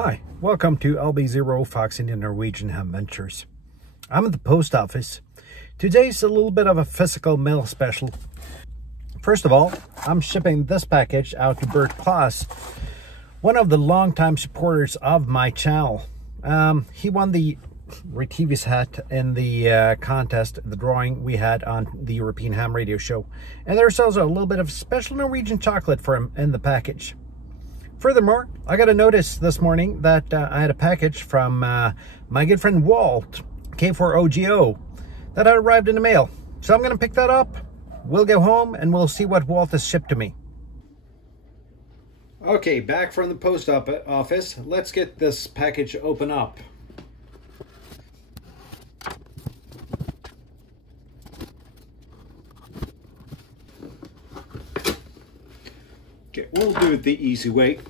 Hi, welcome to LB0 Fox India Norwegian Ham Ventures. I'm at the post office. Today's a little bit of a physical mail special. First of all, I'm shipping this package out to Bert Klaas, one of the longtime supporters of my channel. He won the Retivis hat in the contest, the drawing we had on the European Ham Radio Show. And there's also a little bit of special Norwegian chocolate for him in the package. Furthermore, I got a notice this morning that I had a package from my good friend Walt, K4OGO, that had arrived in the mail. So I'm going to pick that up. We'll go home and we'll see what Walt has shipped to me. Okay, back from the post office. Let's get this package open up. Okay, we'll do it the easy way.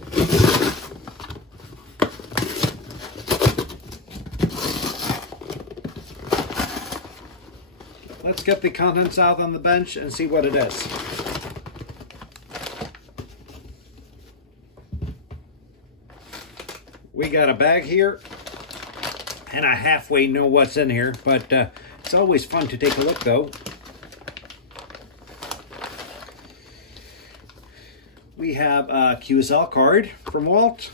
Let's get the contents out on the bench and see what it is. We got a bag here, and I halfway know what's in here, but it's always fun to take a look though. We have a QSL card from Walt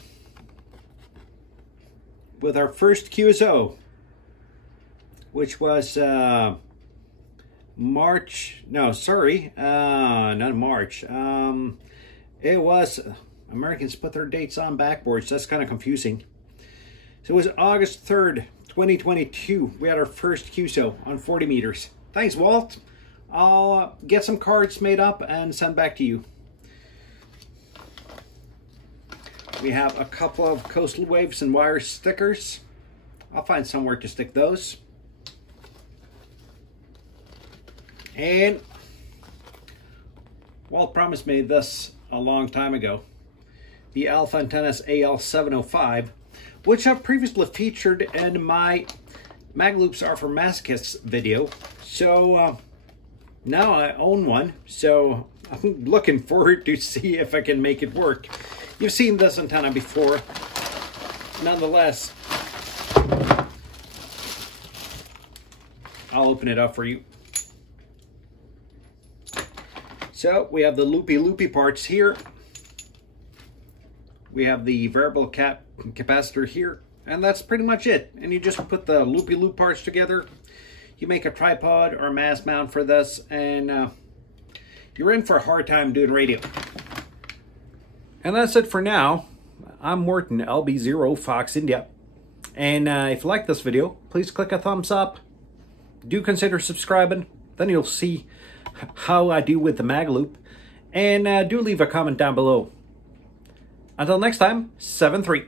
with our first QSO, which was not March. It was, Americans put their dates on backboards. That's kind of confusing. So it was August 3rd, 2022. We had our first QSO on 40 meters. Thanks, Walt. I'll get some cards made up and send back to you. We have a couple of Coastal Waves and Wire stickers. I'll find somewhere to stick those. And Walt promised me this a long time ago. The Alpha Antennas AL705, which I've previously featured in my Mag Loops Are for Masochists video. So now I own one. So I'm looking forward to see if I can make it work. You've seen this antenna before. Nonetheless, I'll open it up for you. So we have the loopy parts here. We have the variable capacitor here, and that's pretty much it. And you just put the loop parts together. You make a tripod or a mass mount for this, and you're in for a hard time doing radio. And that's it for now. I'm Morton, LB0 Fox India. And if you like this video, please click a thumbs up. Do consider subscribing. Then you'll see how I do with the mag loop. And do leave a comment down below. Until next time, 7-3.